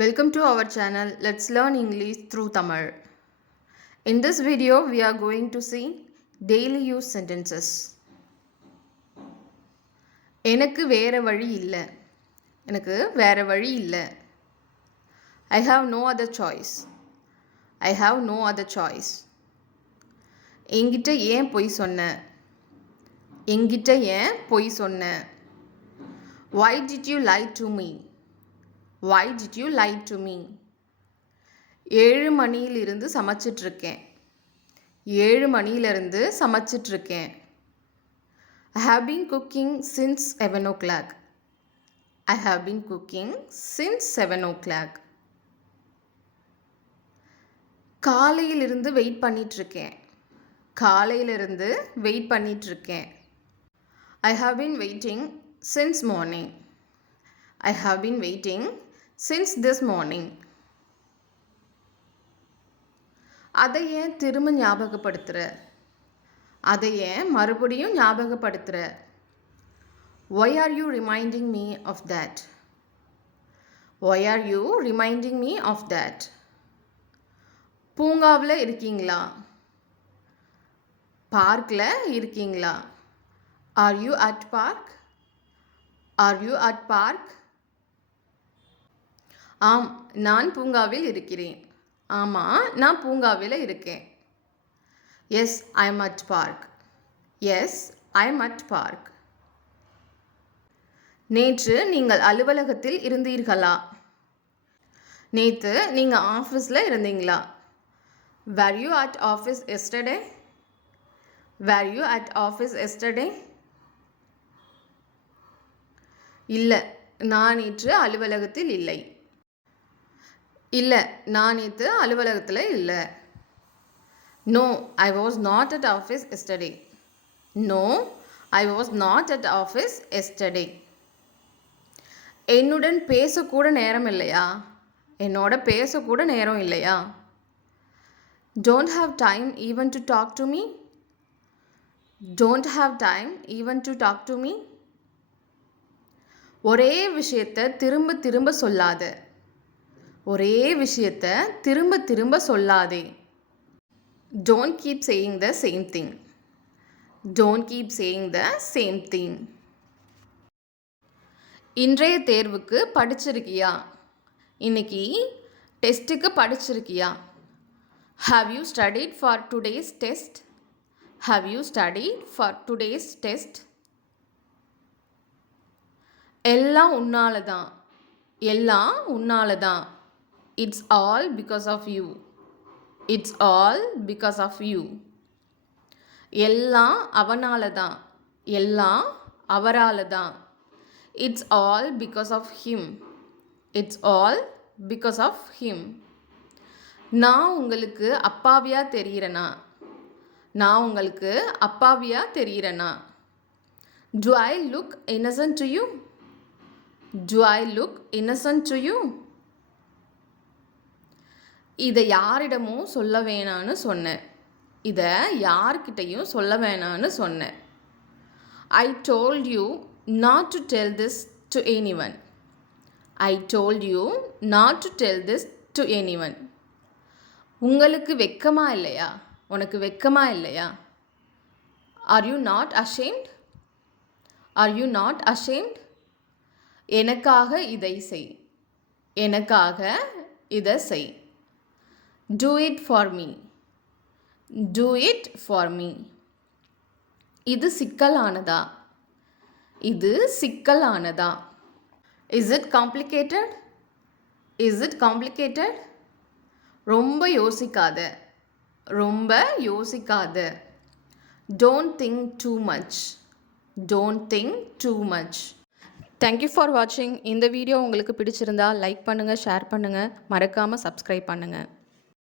Welcome to our channel. Let's learn English through Tamil. In this video, we are going to see daily use sentences. எனக்கு வேற வழி இல்ல. எனக்கு வேற வழி இல்ல. I have no other choice. I have no other choice. என்கிட்ட ஏன் பொய் சொன்ன? என்கிட்ட ஏன் பொய் சொன்ன? Why did you lie to me? Why did you lie to me? 7 மணியிலிருந்து சமைச்சிட்ருக்கேன். 7 மணியிலிருந்து சமைச்சிட்ருக்கேன். I have been cooking since 7 o'clock. I have been cooking since 7 o'clock. காலையிலிருந்து வெயிட் பண்ணிகிட்ருக்கேன். காலையிலிருந்து வெயிட் பண்ணிகிட்ருக்கேன். I have been waiting since morning. I have been waiting since this morning. அதை ஏன் திரும்ப ஞாபகப்படுத்துகிற? அதை ஏன் மறுபடியும் ஞாபகப்படுத்துகிற? Why are you reminding me of that? Why are you reminding me of that? பூங்காவில் இருக்கீங்களா? பார்க்கில் இருக்கீங்களா? Are you at park? Are you at park? ஆம், நான் பூங்காவில் இருக்கிறேன். ஆமாம், நான் பூங்காவில் இருக்கேன். Yes, I am at park. Yes, I am at park. நேற்று நீங்கள் அலுவலகத்தில் இருந்தீர்களா? நேற்று நீங்கள் ஆஃபீஸில் இருந்தீங்களா? Were you at office yesterday? Were you at office yesterday? இல்லை, நான் நேற்று அலுவலகத்தில் இல்லை. இல்லை, நான் நேற்று அலுவலகத்தில் இல்லை. No, I was not at office yesterday. No, I was not at office yesterday. என்னுடன் பேசக்கூட நேரம் இல்லையா? என்னோட பேசக்கூட நேரம் இல்லையா? Don't have time even to talk to me? Don't have time even to talk to me? ஒரே விஷயத்தை திரும்ப திரும்ப சொல்லாத. ஒரே விஷயத்தை திரும்ப திரும்ப சொல்லாதே. Don't keep saying the same thing. Don't keep saying the same thing. இன்றைய தேர்வுக்கு படிச்சிருக்கியா? இன்னைக்கு டெஸ்ட்டுக்கு படிச்சிருக்கியா? Have you studied for today's test? Have you studied for today's test? எல்லாம் உன்னால தான். எல்லாம் உன்னால தான். It's all because of you. It's all because of you. எல்லாம் அவனால தான். எல்லாம் அவரால தான். It's all because of him. It's all because of him. நான் உங்களுக்கு அப்பாவியா தெரிகிறேனா? நான் உங்களுக்கு அப்பாவியா தெரிகிறேனா? Do I look innocent to you? Do I look innocent to you? இதை யாரிடமும் சொல்ல வேணான்னு சொன்னேன். இதை யார்கிட்டையும் சொல்ல வேணான்னு சொன்னேன். I told you not to tell this to anyone. I told you not to tell this to anyone. உங்களுக்கு வெட்கமா இல்லையா? உனக்கு வெட்கமா இல்லையா? Are you not ashamed? Are you not ashamed? எனக்காக இதை செய். எனக்காக இதை செய். Do it for me. Do it for me. இது சிக்கலானதா? இது சிக்கலானதா? Is it complicated? Is it complicated? ரொம்ப யோசிக்காத. ரொம்ப யோசிக்காத. Don't think too much. Don't think too much. Thank you for வாட்சிங். இந்த வீடியோ உங்களுக்கு பிடிச்சிருந்தா லைக் பண்ணுங்கள், ஷேர் பண்ணுங்கள், மறக்காமல் சப்ஸ்கிரைப் பண்ணுங்கள்.